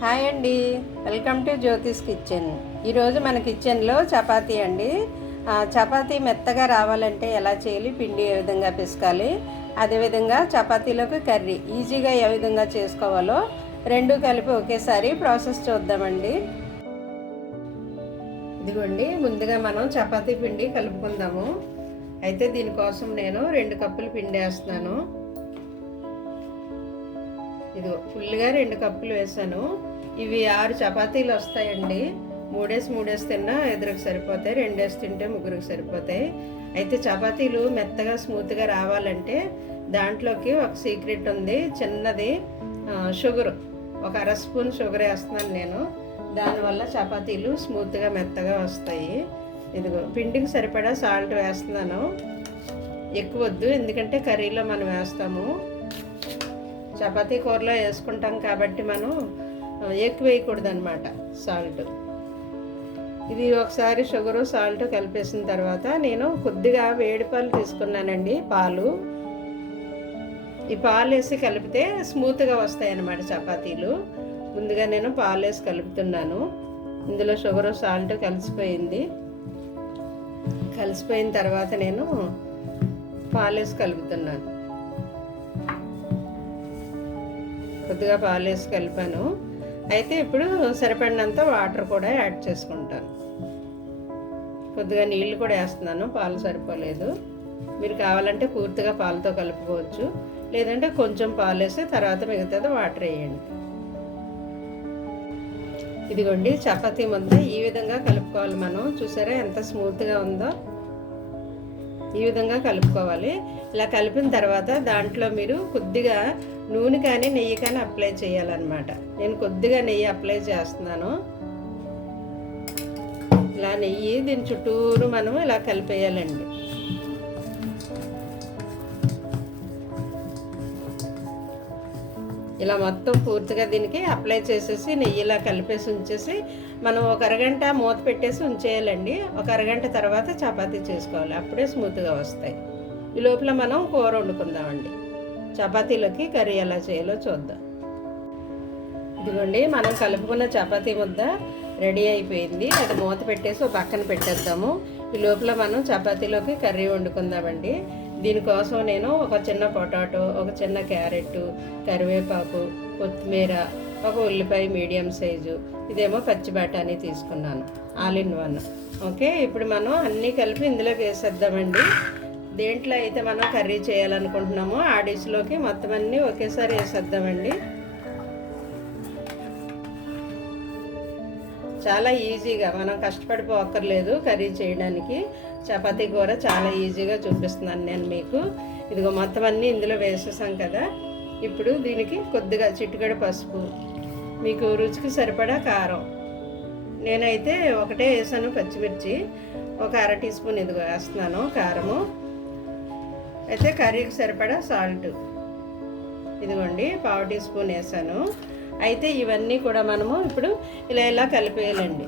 Hi అండి. Welcome to Jyotish kitchen. ఈరోజు మన కిచెన్లో చపాతీ అండి. చపాతీ మెత్తగా రావాలంటే ఎలా చేయాలి? పిండి ఏ విధంగా పిసకాలి? అదేవిధంగా చపాతీలోకి కర్రీ. ఈజీగా ఏ విధంగా చేసుకోవాలో రెండు కలిపి ఒకేసారి ప్రాసెస్ చూద్దామండి. ఇదిగోండి ముందుగా మనం చపాతీ పిండి కలుపుకుందాము. అయితే దీనికోసం నేను రెండు కప్పులు పిండి వేస్తున్నాను. ఇది ఫుల్గా రెండు కప్పులు వేసాను. ఇవి ఆరు చపాతీలు వస్తాయండి. మూడేసి మూడేసి తిన్నా ఇద్దరికి సరిపోతాయి రెండేసి తింటే ముగ్గురికి సరిపోతాయి. అయితే చపాతీలు మెత్తగా స్మూత్గా రావాలంటే దాంట్లోకి ఒక సీక్రెట్ ఉంది. చిన్నది షుగర్. ఒక అర స్పూన్ షుగర్ వేస్తున్నాను నేను. దానివల్ల చపాతీలు స్మూత్గా మెత్తగా వస్తాయి. ఇదిగో పిండికి సరిపడా సాల్ట్ వేస్తున్నాను. ఎక్కువ వద్దు ఎందుకంటే కర్రీలో మనం వేస్తాము. చపాతీ కూరలో వేసుకుంటాం కాబట్టి మనం ఎక్కువ వేయకూడదు అనమాట సాల్ట్. ఇది ఒకసారి షుగరు సాల్ట్ కలిపేసిన తర్వాత నేను కొద్దిగా వేడి పాలు తీసుకున్నానండి పాలు. ఈ పాలు వేసి కలిపితే స్మూత్గా వస్తాయి అన్నమాట చపాతీలు. ముందుగా నేను పాలు వేసి కలుపుతున్నాను. ఇందులో షుగరు సాల్ట్ కలిసిపోయింది. కలిసిపోయిన తర్వాత నేను పాలు వేసి కలుపుతున్నాను. కొద్దిగా పాలు వేసి కలిపాను. అయితే ఇప్పుడు సరిపడినంత వాటర్ కూడా యాడ్ చేసుకుంటాను. కొద్దిగా నీళ్ళు కూడా వేస్తున్నాను పాలు సరిపోలేదు. మీరు కావాలంటే పూర్తిగా పాలతో కలుపుకోవచ్చు. లేదంటే కొంచెం పాలు వేసి తర్వాత మిగతాది వాటర్ వేయండి. ఇదిగోండి చపాతీ ముద్ద ఈ విధంగా కలుపుకోవాలి మనం. చూసారా ఎంత స్మూత్గా ఉందో? ఈ విధంగా కలుపుకోవాలి. ఇలా కలిపిన తర్వాత దాంట్లో మీరు కొద్దిగా నూనె కానీ నెయ్యి కానీ అప్లై చేయాలన్నమాట. నేను కొద్దిగా నెయ్యి అప్లై చేస్తున్నాను. ఇలా నెయ్యి దీని చుట్టూరు మనం ఇలా కలిపేయాలండి. ఇలా మొత్తం పూర్తిగా దీనికి అప్లై చేసేసి నెయ్యి ఇలా కలిపేసి ఉంచేసి మనం ఒక అరగంట మూత పెట్టేసి ఉంచేయాలండి. ఒక అరగంట తర్వాత చపాతీ చేసుకోవాలి. అప్పుడే స్మూత్గా వస్తాయి. ఈ లోపల మనం కూర వండుకుందామండి. చపాతీలోకి కర్రీ ఎలా చేయాలో చూద్దాం. ఇదిగోండి మనం కలుపుకున్న చపాతీ ముద్ద రెడీ అయిపోయింది. అది మూత పెట్టేసి ఒక పక్కన పెట్టేద్దాము. ఈ లోపల మనం చపాతీలోకి కర్రీ వండుకుందామండి. దీనికోసం నేను ఒక చిన్న పొటాటో ఒక చిన్న క్యారెట్ కరివేపాకు కొత్తిమీర ఒక ఉల్లిపాయ మీడియం సైజు ఇదేమో పచ్చి బఠానీ తీసుకున్నాను. All in one. ఓకే ఇప్పుడు మనం అన్నీ కలిపి ఇందులోకి వేసేద్దామండి. దేంట్లో అయితే మనం కర్రీ చేయాలనుకుంటున్నామో ఆ డిష్లోకి మొత్తం అన్నీ ఒకేసారి వేసేద్దామండి. చాలా ఈజీగా మనం కష్టపడిపోక్కర్లేదు కర్రీ చేయడానికి. చపాతీ కూర చాలా ఈజీగా చూపిస్తున్నాను నేను మీకు. ఇదిగో మొత్తం అన్నీ ఇందులో వేసేసాం కదా. ఇప్పుడు దీనికి కొద్దిగా చిటికెడు పసుపు మీకు రుచికి సరిపడా కారం. నేనైతే ఒకటే వేసాను పచ్చిమిర్చి. ఒక అర టీ స్పూన్ ఇదిగో వేస్తున్నాను కారము. అయితే కర్రీకి సరిపడా సాల్ట్. ఇదిగోండి పావు టీ స్పూన్ వేసాను. అయితే ఇవన్నీ కూడా మనము ఇప్పుడు ఇలా ఇలా కలిపేయాలండి.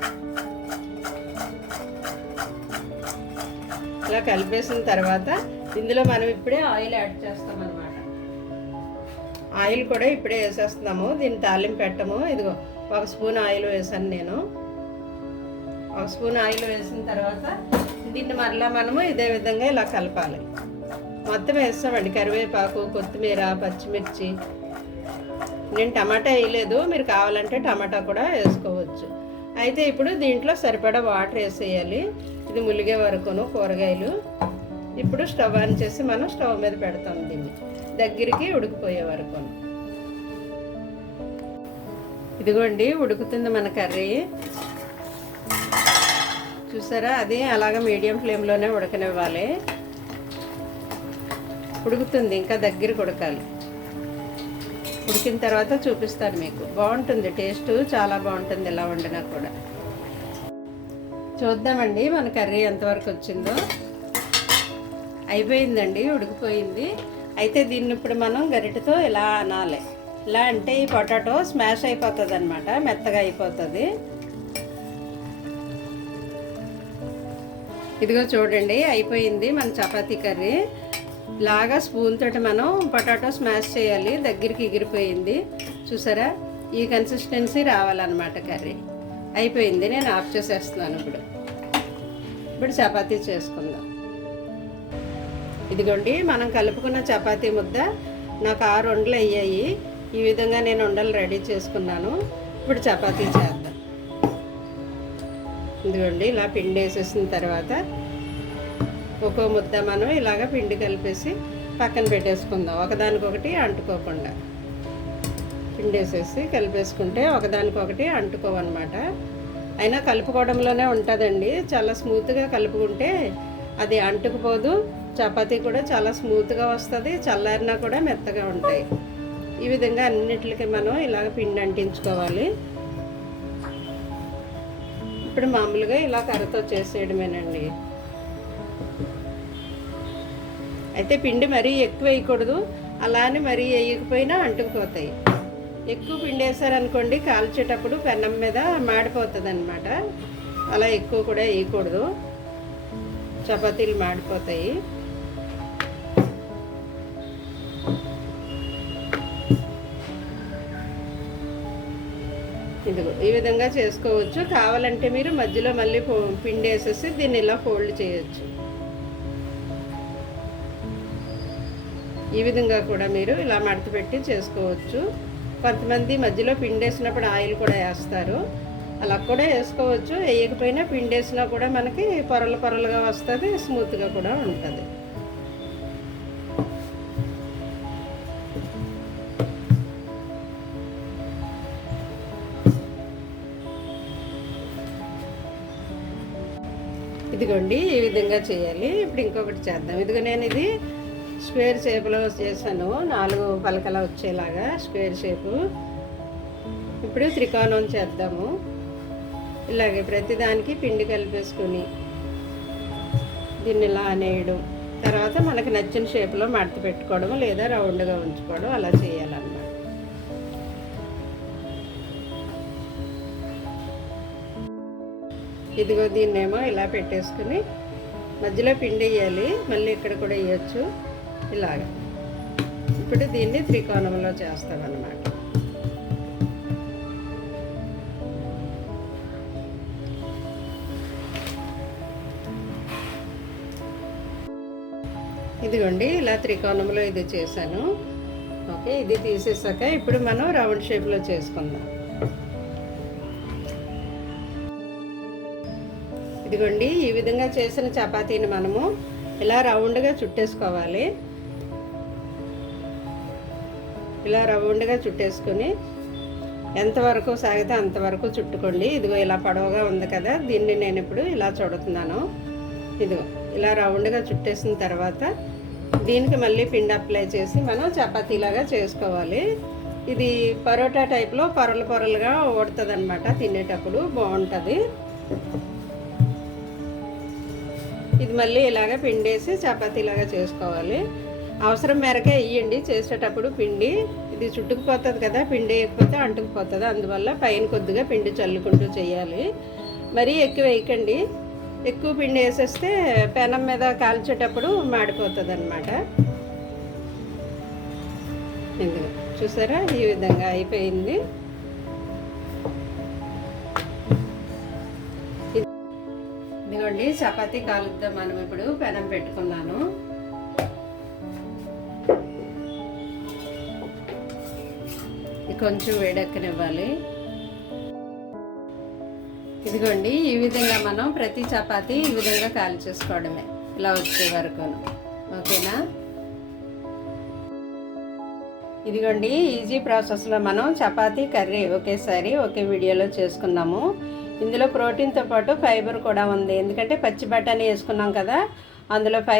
ఇలా కలిపేసిన తర్వాత ఇందులో మనం ఇప్పుడే ఆయిల్ యాడ్ చేస్తాం అనమాట ఆయిల్ కూడా ఇప్పుడే వేసేస్తున్నాము. దీన్ని తాలింపు పెట్టము. ఇదిగో ఒక స్పూన్ ఆయిల్ వేసాను నేను. ఒక స్పూన్ ఆయిల్ వేసిన తర్వాత దీన్ని మరలా మనము ఇదే విధంగా ఇలా కలపాలి. మొత్తం వేస్తామండి కరివేపాకు కొత్తిమీర పచ్చిమిర్చి. నేను టమాటా వేయలేదు మీరు కావాలంటే టమాటా కూడా వేసుకోవచ్చు. అయితే ఇప్పుడు దీంట్లో సరిపడా వాటర్ వేసేయాలి. ఇది ములిగే వరకును కూరగాయలు. ఇప్పుడు స్టవ్ ఆన్ చేసి మనం స్టవ్ మీద పెడతాం దీన్ని. దగ్గరికి ఉడికిపోయే వరకు ఇదిగోండి ఉడుకుతుంది మన కర్రీ. చూసారా? అది అలాగ మీడియం ఫ్లేమ్లోనే ఉడకనివ్వాలి. ఉడుకుతుంది ఇంకా దగ్గరికి ఉడకాలి. ఉడికిన తర్వాత చూపిస్తాను మీకు. బాగుంటుంది టేస్ట్ చాలా బాగుంటుంది ఇలా వండినా కూడా. చూద్దామండి మన కర్రీ ఎంతవరకు వచ్చిందో. అయిపోయిందండి ఉడికిపోయింది. అయితే దీన్ని ఇప్పుడు మనం గరిటతో ఇలా అనాలి? ఇలా అంటే ఈ పొటాటో స్మాష్ అయిపోతుంది అనమాట మెత్తగా అయిపోతుంది. ఇదిగో చూడండి అయిపోయింది మన చపాతీ కర్రీ. లాగా స్పూన్ తోటి మనం పొటాటో స్మాష్ చేయాలి. దగ్గరికి ఎగిరిపోయింది. చూసారా? ఈ కన్సిస్టెన్సీ రావాలన్నమాట కర్రీ. అయిపోయింది. నేను ఆఫ్ చేసేస్తున్నాను ఇప్పుడు. ఇప్పుడు చపాతీ చేసుకుందాం. ఇదిగోండి మనం కలుపుకున్న చపాతీ ముద్ద నాకు ఆరు ఉండలు అయ్యాయి. ఈ విధంగా నేను ఉండలు రెడీ చేసుకున్నాను. ఇప్పుడు చపాతీ చేద్దాం. ఇదిగోండి ఇలా పిండి వేసేసిన తర్వాత ఒక్కో ముద్ద మనం ఇలాగ పిండి కలిపేసి పక్కన పెట్టేసుకుందాం. ఒకదానికొకటి అంటుకోకుండా. పిండి వేసేసి కలిపేసుకుంటే ఒకదానికొకటి అంటుకోవన్నమాట. అయినా కలుపుకోవడంలోనే ఉంటుందండి. చాలా స్మూత్గా కలుపుకుంటే అది అంటుకుపోదు. చపాతీ కూడా చాలా స్మూత్గా వస్తుంది. చల్లారినా కూడా మెత్తగా ఉంటాయి. ఈ విధంగా అన్నిటికి మనం ఇలాగ పిండి అంటించుకోవాలి. ఇప్పుడు మామూలుగా ఇలా కర్రతో చేసేయడమేనండి. అయితే పిండి మరీ ఎక్కువ వేయకూడదు. అలా అని మరీ వేయకపోయినా అంటుకుపోతాయి. ఎక్కువ పిండి వేసారనుకోండి కాల్చేటప్పుడు పెన్నం మీద మాడిపోతుంది అనమాట అలా ఎక్కువ కూడా వేయకూడదు. చపాతీలు మాడిపోతాయి. ఇదిగో ఈ విధంగా చేసుకోవచ్చు. కావాలంటే మీరు మధ్యలో మళ్ళీ ఫో- పిండి వేసేసి దీన్ని ఇలా ఫోల్డ్ చేయొచ్చు. ఈ విధంగా కూడా మీరు ఇలా మడత పెట్టి చేసుకోవచ్చు. కొంతమంది మధ్యలో పిండి వేసినప్పుడు ఆయిల్ కూడా వేస్తారు. అలా కూడా వేసుకోవచ్చు. వేయకపోయినా పిండేసినా కూడా మనకి పొరలు పొరలుగా వస్తుంది స్మూత్గా కూడా ఉంటుంది. ఇదిగోండి ఈ విధంగా చేయాలి. ఇప్పుడు ఇంకొకటి చేద్దాం. ఇదిగో నేను ఇది స్క్వేర్ షేప్లో చేశాను. నాలుగు పలకల వచ్చేలాగా స్క్వేర్ షేపు. ఇప్పుడు త్రికోణం చేద్దాము. ఇలాగే ప్రతిదానికి పిండి కలిపేసుకొని దీన్ని ఇలా అనేయడం. తర్వాత మనకు నచ్చిన షేప్లో మడత పెట్టుకోవడం లేదా రౌండ్గా ఉంచుకోవడం అలా చేయాలన్నమాట. ఇదిగో దీన్నేమో ఇలా పెట్టేసుకుని మధ్యలో పిండి వేయాలి మళ్ళీ ఇక్కడ కూడా వేయచ్చు ఇలాగ. ఇప్పుడు దీన్ని త్రికోణంలో చేస్తామన్నమాట ఇదిగోండి ఇలా త్రికోణంలో ఇది చేశాను. ఓకే ఇది తీసేసాక ఇప్పుడు మనం రౌండ్ షేప్లో చేసుకుందాం. ఇదిగోండి ఈ విధంగా చేసిన చపాతీని మనము ఇలా రౌండ్గా చుట్టేసుకోవాలి. ఇలా రౌండ్గా చుట్టేసుకొని ఎంతవరకు సాగితే అంతవరకు చుట్టుకోండి. ఇదిగో ఇలా పొడవుగా ఉంది కదా దీన్ని నేను ఇప్పుడు ఇలా చుడుతున్నాను. ఇదిగో ఇలా రౌండ్గా చుట్టేసిన తర్వాత దీనికి మళ్ళీ పిండి అప్లై చేసి మనం చపాతీలాగా చేసుకోవాలి. ఇది పరోటా టైప్లో పొరలు పొరలుగా ఓడుతుంది అనమాట తినేటప్పుడు బాగుంటుంది. ఇది మళ్ళీ ఇలాగ పిండేసి చపాతీలాగా చేసుకోవాలి. అవసరం మేరకే వేయండి చేసేటప్పుడు పిండి ఇది చుట్టుకుపోతుంది కదా పిండి వేయకపోతే అంటుకుపోతుంది. అందువల్ల పైన కొద్దిగా పిండి చల్లుకుంటూ చేయాలి. మరీ ఎక్కువ వేయకండి. ఎక్కువ పిండి వేసేస్తే పెనం మీద కాల్చేటప్పుడు మాడిపోతుంది అనమాట చూసారా? ఈ విధంగా అయిపోయింది. ఇదిగోండి చపాతీ కాలుద్దాం మనం ఇప్పుడు. పెనం పెట్టుకున్నాను. ఇది కొంచెం వేడెక్కనివ్వాలి. ఇదిగోండి ఈ విధంగా మనం ప్రతి చపాతి ఈ విధంగా కాల్ చేసుకోవడమే. ఇలా వచ్చే వరకు ఓకేనా? ఇదిగోండి ఈజీ ప్రాసెస్లో మనం చపాతీ కర్రీ ఒకేసారి ఒకే వీడియోలో చేసుకున్నాము. ఇందులో ప్రోటీన్తో పాటు ఫైబర్ కూడా ఉంది. ఎందుకంటే పచ్చి బఠానీ వేసుకున్నాం కదా అందులో ఫై